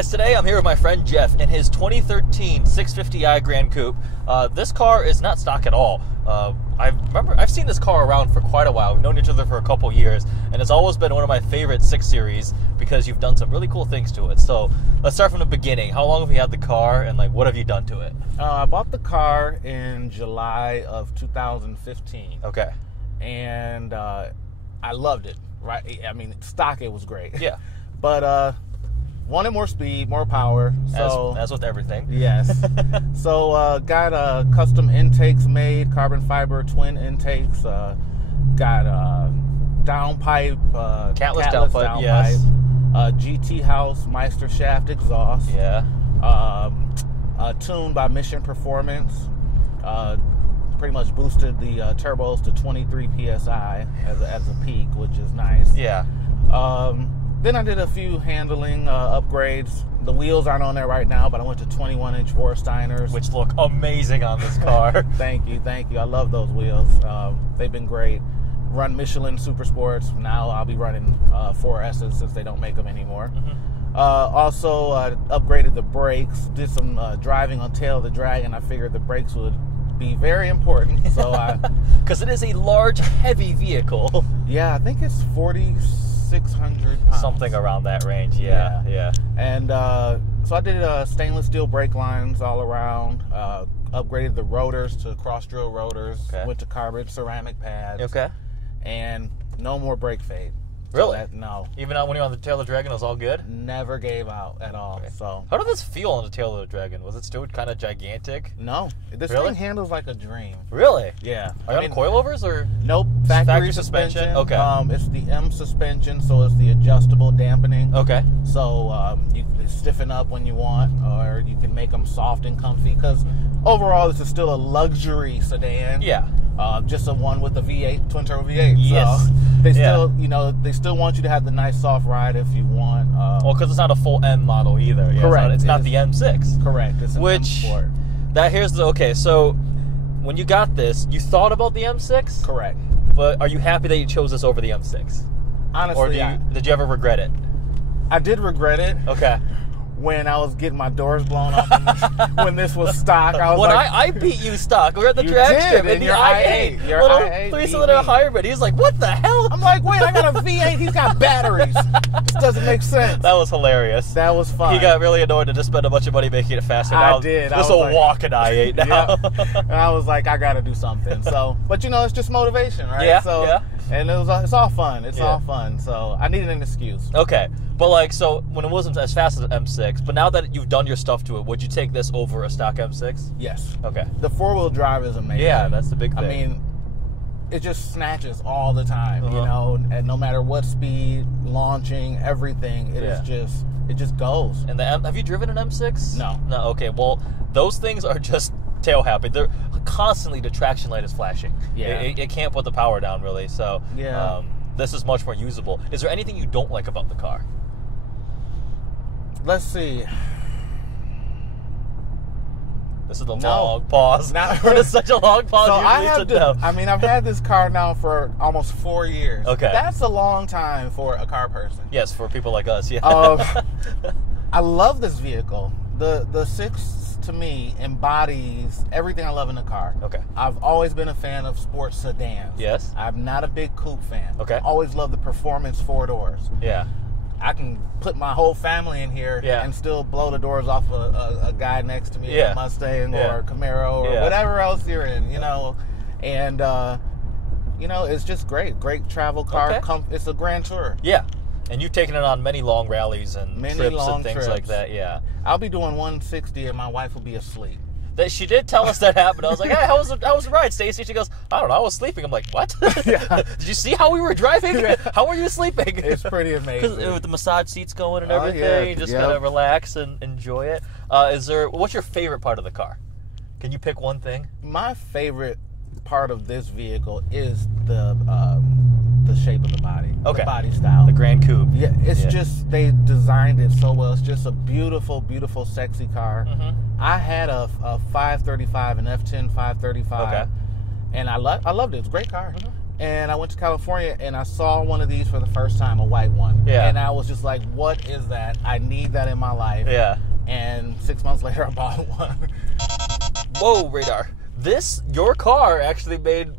guys, today I'm here with my friend Jeff in his 2013 650i Gran Coupe. This car is not stock at all. I've seen this car around for quite a while. We've known each other for a couple years, and it's always been one of my favorite 6 Series because you've done some really cool things to it. So let's start from the beginning. How long have you had the car, and what have you done to it? I bought the car in July of 2015. Okay. And I loved it. Right? I mean, stock, it was great. Yeah. But wanted more speed, more power. So as with everything. Yes. So got custom intakes made, carbon fiber twin intakes. Got downpipe, catless downpipe. Yes. GT House Meister shaft exhaust. Yeah. Tuned by Mission Performance. Pretty much boosted the turbos to 23 psi as a peak, which is nice. Yeah. Then I did a few handling upgrades. The wheels aren't on there right now, but I went to 21-inch Vorsteiners, Which look amazing on this car. Thank you. I love those wheels. They've been great. Run Michelin Super Sports. Now I'll be running 4S's since they don't make them anymore. Mm-hmm. Also upgraded the brakes. Did some driving on Tail of the Dragon. I figured the brakes would be very important. So because it is a large, heavy vehicle. Yeah, I think it's 4,600 pounds. Something around that range. Yeah. And so I did stainless steel brake lines all around. Upgraded the rotors to cross drill rotors. Okay. Went to carbon ceramic pads. Okay. And no more brake fade. Really? So no. Even when you're on the Tail of the Dragon, it was all good? Never gave out at all. Okay. So how did this feel on the Tail of the Dragon? Was it still kind of gigantic? No. This really? thing handles like a dream. Really? Yeah. Are you on coilovers or? Nope. Factory suspension. Okay. It's the M suspension, so it's the adjustable dampening. Okay. So you can stiffen up when you want, or you can make them soft and comfy, because overall this is still a luxury sedan. Yeah. Just a one with a V8, twin turbo V8. Yes. So they still, they still want you to have the nice soft ride if you want. Well, because it's not a full M model either. Yeah, correct. It's not the M6. Correct. It's an M Sport. Okay, so when you got this, you thought about the M6? Correct. But are you happy that you chose this over the M6? Honestly, or did you ever regret it? I did regret it. Okay. When I was getting my doors blown off when this was stock, I was I beat you stock. We were at the drag strip in the i8. Your little i8 3-cylinder hybrid. He's like, what the hell? I'm like, wait, I got a V8. He's got batteries. This doesn't make sense. That was hilarious. That was fun. He got really annoyed to just spend a bunch of money making it faster. I did. This is a walking i8 now. Yep. And I was like, I got to do something. So, but it's just motivation, right? Yeah. So, yeah. And it's all fun. It's all fun. So I needed an excuse. Okay. But so when it wasn't as fast as an M6, but now that you've done your stuff to it, would you take this over a stock M6? Yes. Okay. The 4-wheel drive is amazing. Yeah, that's the big thing. I mean, it just snatches all the time, and no matter what speed, launching, everything, it just goes. And have you driven an M6? No. No, okay. Well, those things are just tail happy. They're constantly, the traction light is flashing. Yeah. It can't put the power down, really. So yeah. This is much more usable. Is there anything you don't like about the car? Let's see. This is a long pause. It's such a long pause. So I've had this car now for almost 4 years. Okay. That's a long time for a car person. Yes, for people like us, yeah. I love this vehicle. The 6 to me embodies everything I love in a car. Okay. I've always been a fan of sports sedans. Yes. I'm not a big coupe fan. Okay. I always loved the performance 4 doors. Yeah. I can put my whole family in here and still blow the doors off a guy next to me in a Mustang or a Camaro or whatever else you're in, And, it's just great. Great travel car. Okay. It's a grand tour. Yeah. And you've taken it on many long rallies and trips and things like that, yeah. I'll be doing 160 and my wife will be asleep. She did tell us that happened. I was like, hey, how was the ride, Stacy? She goes, I don't know, I was sleeping. I'm like, what? Yeah. Did you see how we were driving? How were you sleeping? It's pretty amazing. With the massage seats going and everything, you just kind of relax and enjoy it. What's your favorite part of the car? Can you pick one thing? My favorite part of this vehicle is the shape of the body. Okay. The body style. The Gran Coupe. Yeah, it's just, they designed it so well. It's just a beautiful, beautiful, sexy car. Mm-hmm. I had a 535, an F10 535. Okay. And I loved it. It's a great car. Mm-hmm. And I went to California, and I saw one of these for the first time, a white one. Yeah. And I was just like, what is that? I need that in my life. Yeah. And 6 months later, I bought one. Whoa, radar. Your car actually made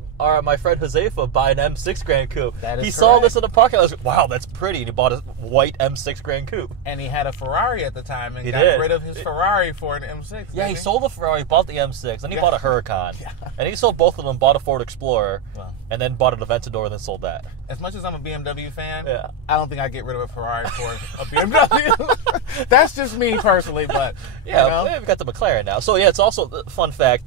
my friend Josefa buy an M6 Gran Coupe. That is he correct. saw this in the parking lot. I was like, wow, that's pretty. And he bought a white M6 Gran Coupe. And he had a Ferrari at the time and got rid of his Ferrari for an M6. Yeah, he sold the Ferrari, bought the M6, then he bought a Huracan. Yeah. And he sold both of them, bought a Ford Explorer, and then bought an Aventador and then sold that. As much as I'm a BMW fan, yeah. I don't think I'd get rid of a Ferrari for a BMW. That's just me personally, but yeah, we've got the McLaren now. So yeah, it's also fun fact.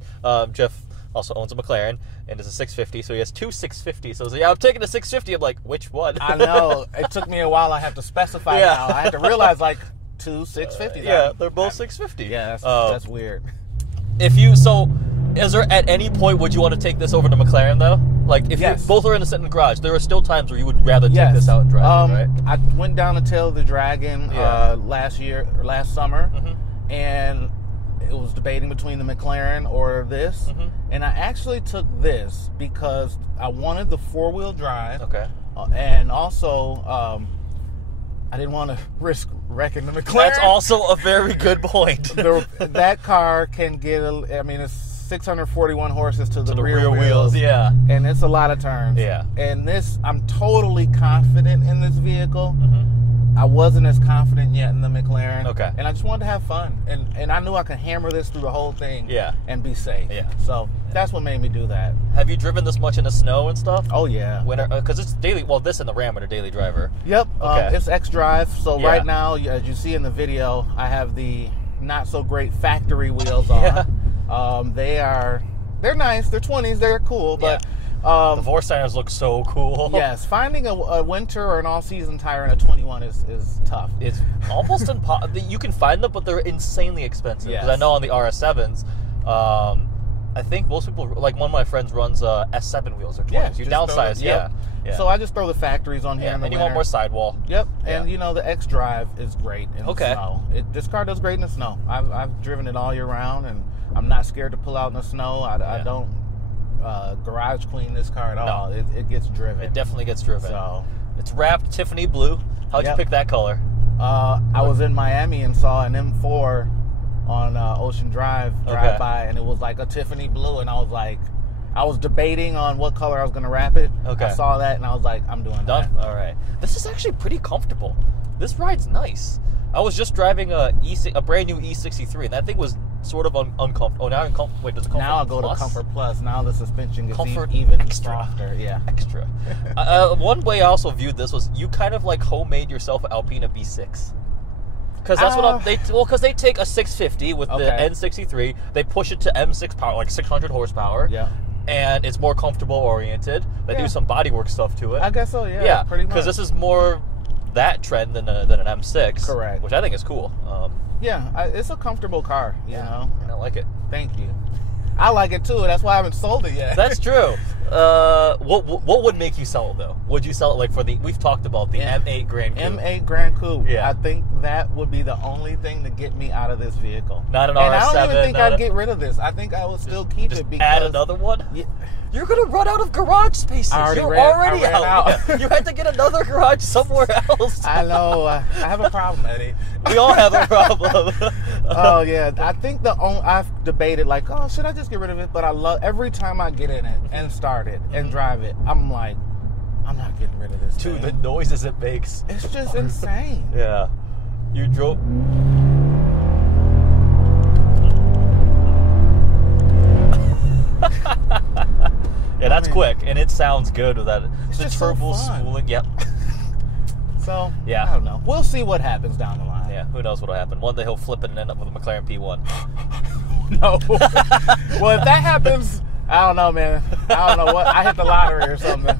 Jeff also owns a McLaren, and it's a 650, so he has two 650s. So yeah, I'm taking a 650. I'm like, which one? I know. It took me a while. I have to specify now. I had to realize, like, two 650s. Yeah, they're both 650. Yeah, that's weird. Is there at any point would you want to take this over to McLaren, though? Like, if you both are in the garage, there are still times where you would rather take this out and drive it, right? I went down to Tail of the Dragon last summer, and it was debating between the McLaren or this, and I actually took this because I wanted the four-wheel drive, and also I didn't want to risk wrecking the McLaren. That's also a very good point. That car can get, it's 641 horses to the rear wheels, yeah, and it's a lot of turns, yeah. And this, I'm totally confident in this vehicle. I wasn't as confident yet in the McLaren. And I just wanted to have fun. And I knew I could hammer this through the whole thing and be safe. So that's what made me do that. Have you driven this much in the snow and stuff? Oh, yeah. Because it's daily. Well, this and the Ram are a daily driver. Yep. It's xDrive. So right now, as you see in the video, I have the not-so-great factory wheels on. They're nice. They're 20s. They're cool. But the Vorsteiners look so cool. Yes, finding a winter or an all-season tire in a 21 is tough. It's almost impossible. You can find them, but they're insanely expensive. Because I know on the RS7s, I think most people, like one of my friends runs S7 wheels or 20s. You downsize, yeah. So I just throw the factories on here in the and you winter. want more sidewall. Yep, and the xDrive is great in the snow. This car does great in the snow. I've driven it all year round, and I'm not scared to pull out in the snow. I don't garage clean this car at all. It gets driven. It definitely gets driven. So it's wrapped Tiffany blue. How'd you pick that color? I was in Miami and saw an M4 on Ocean Drive by, and it was like a Tiffany blue, and I was debating on what color I was going to wrap it. I saw that, and I was like, I'm doing that. All right. This is actually pretty comfortable. This ride's nice. I was just driving a brand new E63, and that thing was sort of uncomfortable. Oh, now wait, does it Comfort Now I'll go to Comfort Plus. Now the suspension gets Comfort even extra. softer. Yeah, extra. One way I also viewed this was you kind of like homemade yourself an Alpina B6. Because that's what because they take a 650 with the N63, they push it to M6 power, like 600 horsepower. Yeah. And it's more comfortable oriented. They do some bodywork stuff to it. I guess so. Yeah. Pretty much. Because this is more that trend than an M6. Correct. Which I think is cool. It's a comfortable car. You know. And I like it. Thank you. I like it too. That's why I haven't sold it yet. That's true. What would make you sell it though? Would you sell it like for the? We've talked about the M8 Gran Coupe. M8 Gran Coupe. Yeah. I think that would be the only thing to get me out of this vehicle. Not an RS7. And I don't even think I'd get rid of this. I think I would still keep it because add another one. Yeah. You're gonna run out of garage spaces. You're already out. Yeah. You had to get another garage somewhere else. I know. I have a problem, Eddie. We all have a problem. Oh yeah. I think I've debated like, oh, should I just get rid of it? But I love every time I get in it and start it and drive it. I'm like, I'm not getting rid of this. Dude, the noises it makes. It's just insane. Yeah. You drove. Yeah, that's quick, and it sounds good with that. It's the just turbo so fun. spooling. Yep. So, yeah. I don't know. We'll see what happens down the line. Yeah, who knows what'll happen. One day he'll flip it and end up with a McLaren P1. No. Well, if that happens, I don't know, man. I don't know what. I hit the lottery or something.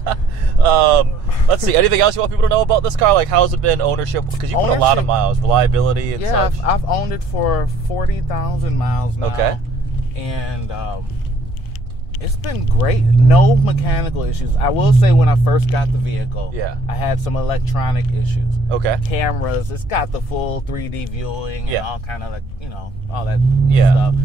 Let's see. Anything else you want people to know about this car? Like, how's it been ownership? Because you put a lot of miles, reliability, and such. Yeah, I've owned it for 40,000 miles now. Okay. And it's been great. No mechanical issues. I will say when I first got the vehicle, I had some electronic issues. Okay. Cameras. It's got the full 3D viewing and all kind of like, all that stuff.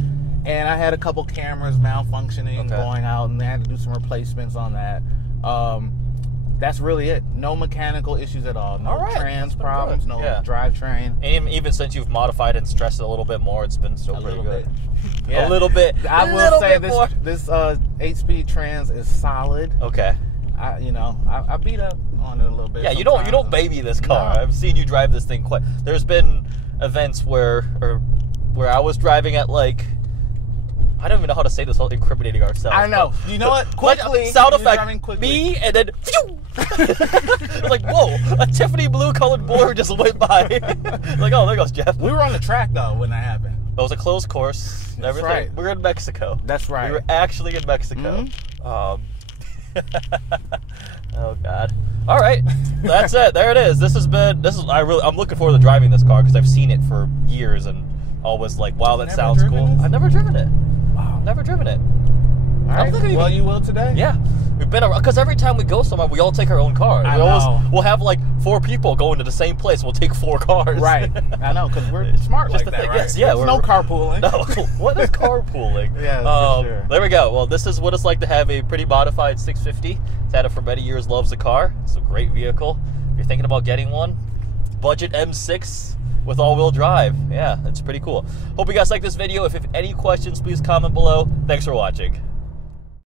And I had a couple cameras malfunctioning, going out, and they had to do some replacements on that. That's really it. No mechanical issues at all. No trans problems, no drivetrain. And even since you've modified and stressed it a little bit more, it's been so pretty good. Yeah. A little bit. I will say this 8-speed trans is solid. Okay. I beat up on it a little bit. Yeah, you don't baby this car. No. I've seen you drive this thing quite. There's been events where I was driving at like, I don't even know how to say this without incriminating ourselves. I know. You know what? Quickly. Like, sound effect. Me and then. Phew! Like, whoa! A Tiffany blue colored board just went by. Like, oh, there goes Jeff. We were on the track though when that happened. It was a closed course. That's right. We were in Mexico. That's right. We were actually in Mexico. Mm-hmm. Oh God! All right, that's it. There it is. I'm looking forward to driving this car because I've seen it for years and always like, wow, that sounds cool. I've never driven it. Wow, never driven it. All right. Well, you will today. Yeah, we've been because every time we go somewhere, we all take our own car. We'll have like 4 people going to the same place. We'll take 4 cars. Right. I know because we're smart like that, right? Yes, yeah. There's no carpooling. No. What is carpooling? Yeah, for sure. There we go. Well, this is what it's like to have a pretty modified 650. It's had it for many years. Loves the car. It's a great vehicle. If you're thinking about getting one, budget M6 with all-wheel drive. Yeah, it's pretty cool. Hope you guys like this video. If you have any questions, please comment below. Thanks for watching.